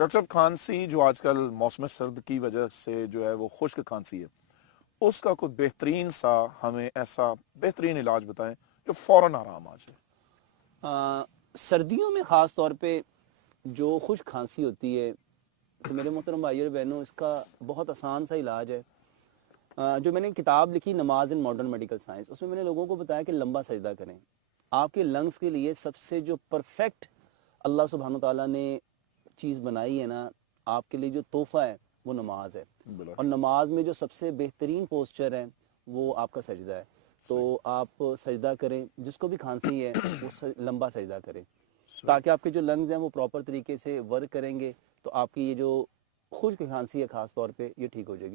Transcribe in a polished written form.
Doctor साहब, खांसी जो आजकल मौसम सर्द की वजह से जो है वो खुश्क खांसी है, उसका कोई बेहतरीन सा हमें ऐसा बेहतरीन इलाज बताएं जो फौरन आराम आ जाए। सर्दियों में ख़ास तौर पे जो खुश्क खांसी होती है, तो मेरे मोहतरम भाई और बहनों, इसका बहुत आसान सा इलाज है। जो मैंने किताब लिखी नमाज इन मॉडर्न मेडिकल साइंस, उसमें मैंने लोगों को बताया कि लंबा सजदा करें। आपके लंग्स के लिए सबसे जो परफेक्ट अल्लाह सुब्हानो तआला ने चीज़ बनाई है ना, आपके लिए जो तोहफ़ा है वो नमाज है। बिला और शुक्र। नमाज में जो सबसे बेहतरीन पोस्चर है वो आपका सजदा है। सही। तो आप सजदा करें, जिसको भी खांसी है वो लंबा सजदा करें, सही। ताकि आपके जो लंग्स हैं वो प्रॉपर तरीके से वर्क करेंगे, तो आपकी ये जो खुश्क खांसी है ख़ास तौर पे ये ठीक हो जाएगी।